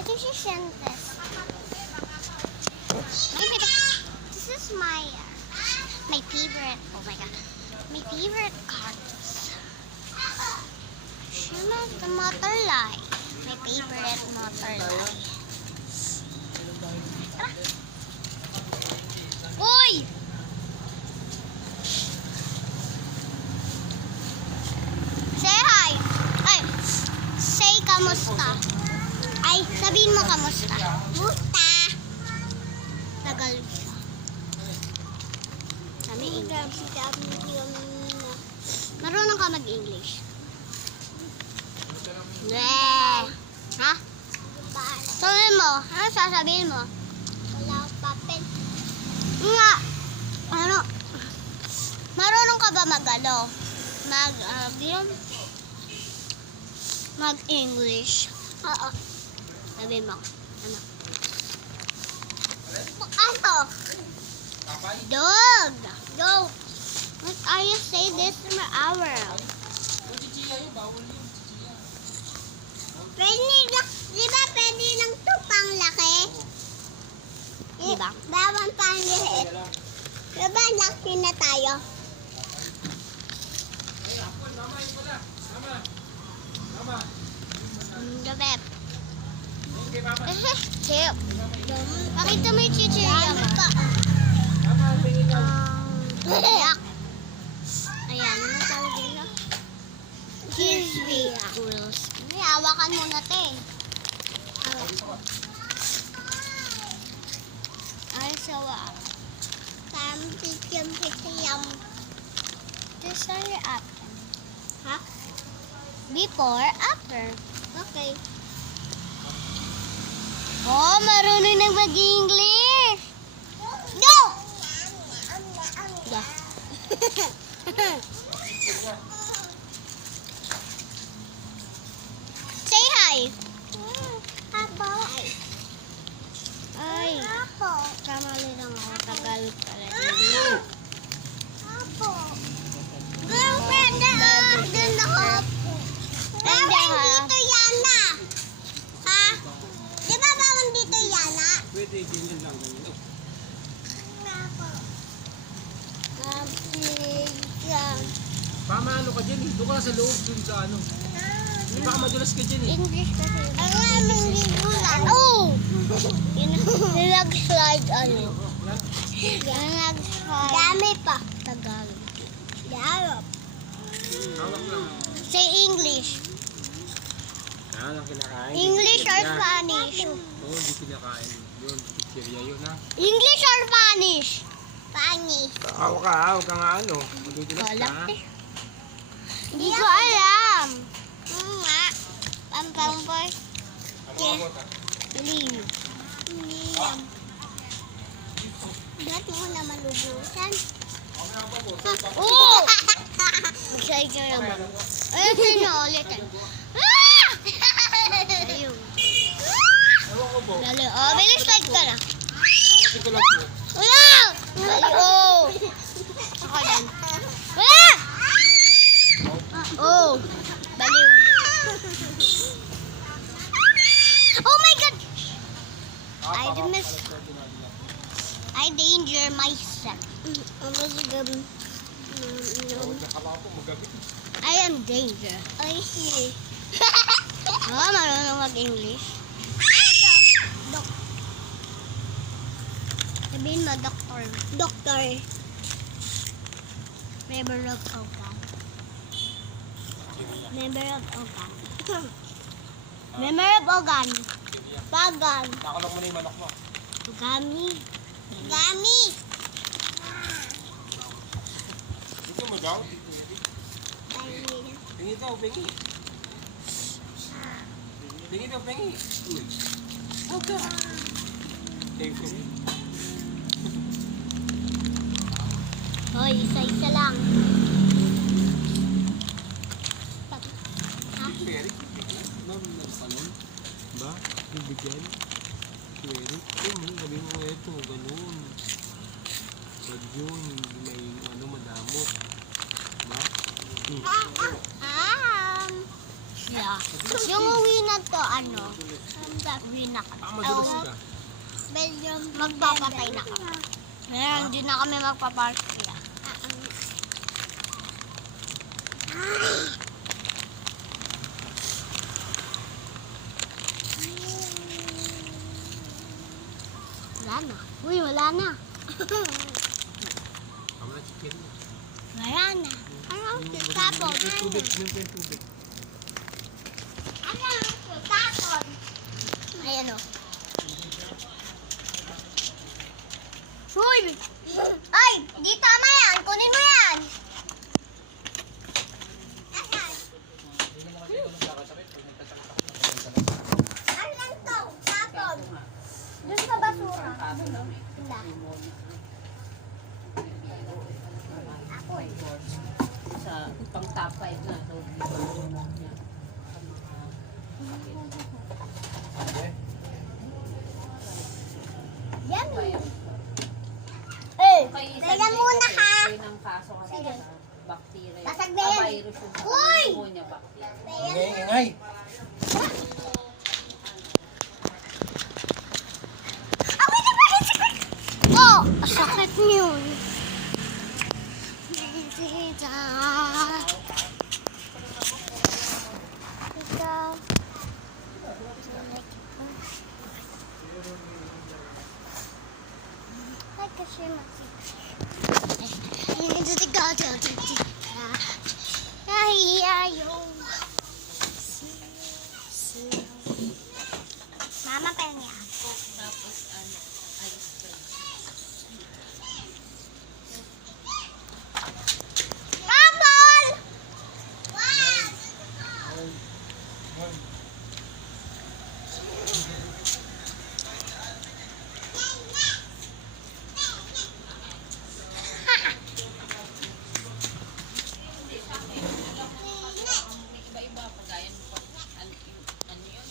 Ito si Shentes. This is my favorite. Oh my god. My favorite cards. Shima the Motorlay. My favorite Motorlay. Uy! Say hi. Ay, say kamusta. Ay, sabihin mo kamusta. Musta. Tagalog siya. Sabi English. Marunong ka mag-English. Yeah. Ha? Sabihin mo. Ano sasabihin mo? Wala akong papel. Nga. Ano? Marunong ka ba mag-English? Oo. Sabihin mo. Ano? Ano? Dog. Go. What are you saying this for hour? Di ba pwede ng tupang laki? Di ba? Bawang pang liit. Di ba laki na tayo? Gabi. This is cute. Pakita mo yung chichirya mo. Ayan. Ayan. Ano tawag nila? Kirby. Hawakan mo na ito eh. Ay, sawa. Pam-pityam-pityam. This are your after. Ha? Before, after. Okay. Oh, marunong na mag-English. Go! Yeah. Say hi. Apo. Ay. Apo. Kamali lang ako. Tagalog pala. Apo. Girlfriend na. Ganda ko. Girlfriend dito Yana. Ha? Di ba bawang dito Yana? Pwede, ganyan lang. Ganyan. Apo. Pamalo ka dyan eh. Doon ka sa loob dun sa ano. Di ba madulas ka dyan eh. English kasi. Ang aming ligulan. Oh! Nag-slide ano. Nag-slide. Dami pa. Tagalog. Yarap. Hawak lang. Say English. Yan ang kinakain. English or Spanish? Oo, di kinakain. Yun, pizzeria yun ha. English or Spanish? Spanish. Hawak ka, hawak ka nga ano. Madudulas ka ha. Hindi ko alam. Nga. Pampampoy. Liam. Liam. Ba't mo na malubusan? Oh! Magsay ka naman. Ayun, sino ulit. Ah! Ayun. Dali. Oh, bilis like ka na. Wala! Dali, oh. Ako yan. Wala! Oh. Baliw. Oh my God! I danger myself. I am danger. I see. Oh, marunong mag-English. Sabihin mo, doctor. Doctor. Member of Ogan. Member of Ogan. Member of Ogan. Pagan. Nakulong mo na yung manok mo. Gami. Gami. Dito mo daw. Pingi daw, pingi. Pingi daw, pingi. Huwag ka. Thank you. Hoy, isa-isa lang. Eric, ano nagsalon? Ba? Bibigyan? Eric, sabi mo ito, ganun. Wag yun, may ano madamot. Ba? Yeah. Yung uwi na to, ano? Uwi na kami. Baka madulas ka. Magpapatay na kami. Ngayon, hindi na kami magpaparty. Wala na. Uy, wala na. Tama na chicken. Wala na. Ano? Tapon. Tubig. Tubig. Ano? Tapon. Ayan o. Uy! Ay! Di tama yan! Kunin mo yan! Ano lang to? Tapon. Doon sa basura. Wala. Tapon. Sa pang top 5 na. So, Yan. Eh! kay Lagyan muna ha! ng kaso kasi Sige. sa bacteria. Basag na yan. Virus yung sa Uy! pneumonia bacteria. Ingay. Amoy na ba? Oh! Sakit yun. Ikaw. Ay, kasi Mama, pengen ako. Tapos ano, ice cream. Apple! Wow! Iba-iba pagkaya ng ano yun,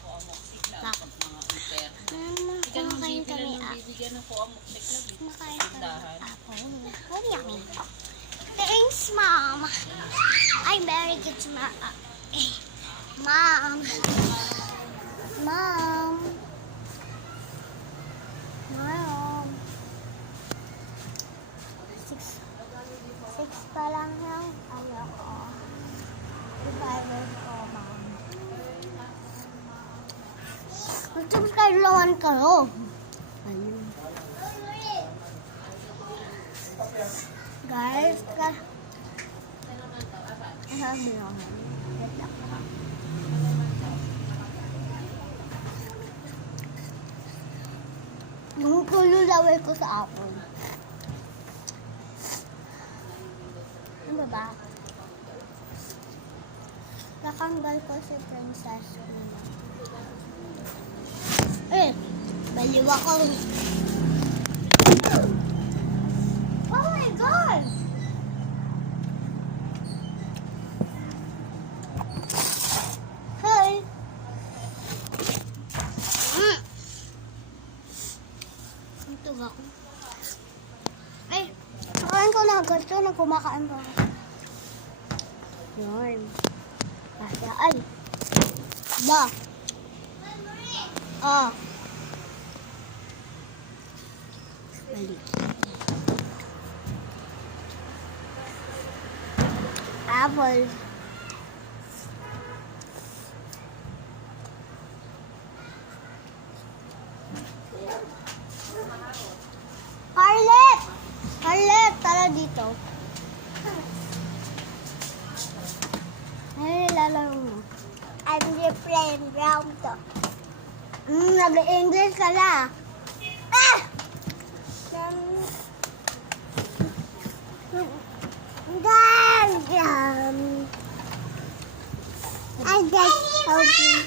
coamoxiclav pag mga ulcer. Ikaw nung Kumakain bibili kami nung bibigyan ng coamoxiclav. Kumakain kami Tindahan. apple. Oh, yummy. Thanks, Mom. I'm very good to my... Mom. Mom. Mom. Six pa lang yung ano ko. Survivor ko, Mom. Mag-subscribe naman kayo. Ayun. Guys, sabi naman. Yung kululaway ko sa apple. Ano ba? Nakanggal ko si Princess naman. Eh, baliw ako. Oh my God! Hi! Tug ako. Ay, nakain ko na agad ito. Nagkumakain pa ako. Yun. Kaya, ay. Ba? Ah. Balik. Apple. Carlet! Carlet, tara dito. Ano nilalaro mo? I'm different round to. Nag-English ka na. Ah! I just hoping.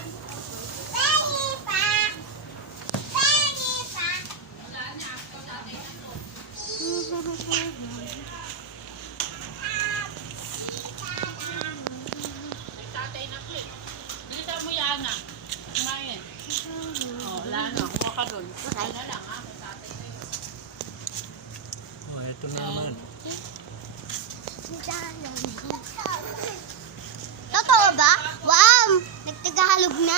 Tatay na clip. Bilisan mo yan ah. Kumain. Oh, wala na. Kuha ka doon. Wala na lang ah. Tatay na yun. Oh, ito naman. Totoo ba? Wow! Nagtagahalog na.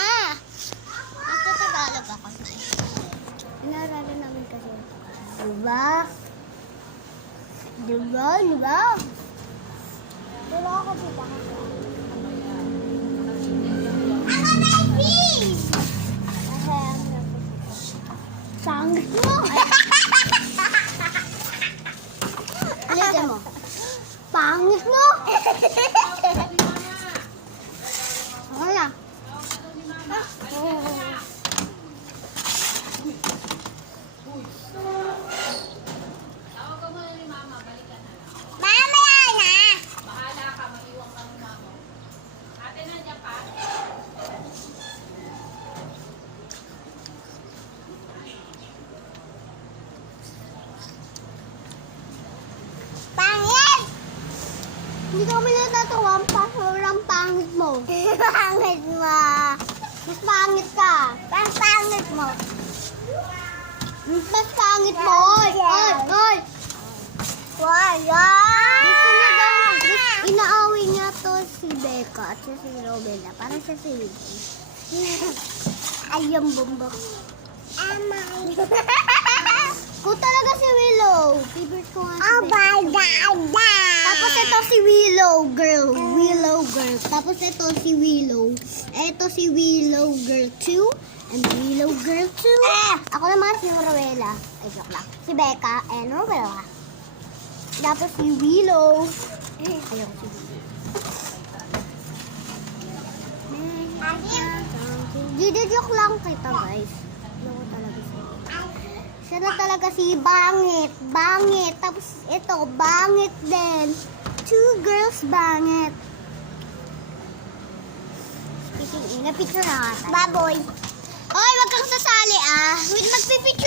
Diba? Diba? Diba? Diba ako dito? Ako na fish! Sangit mo! Ulitin mo. Pangit mo! Wala. Tawag mo na ni Mama, balikan na lang. Mamaya na! Bahala ka, mag-iwan ka ng Mama. Ate, nandiyan ka? Pangit! Hindi ka kami natatawa. Sobrang pangit mo. Pangit mo. Mas pangit ka. Mas pangit mo. Mas pangit mo. Oy! Oy! Oy! Wala! Inaaway niya to si Becca at si Robella. Parang siya si Vicky. Ay, yung bumbok. Amay. Kung talaga si Willow. Favorite ko nga si Becca. Tapos ito si Willow Girl. Willow Girl. Tapos ito si Willow. Ito si Willow Girl 2. And Willow Girl 2. Ako naman si Rowella. Ay, joke lang. Si Becca and Rowella. Tapos si Willow. Ayoko si Willow. Joke lang kita, guys. Ayoko talaga siya. Siya na talaga si Bangit. Bangit. Tapos ito, Bangit din. Two girls, Bangit. Speaking in, na-picture na nga tayo. Baboy. Oy, wag kang sasali ah. Wait, magpipicture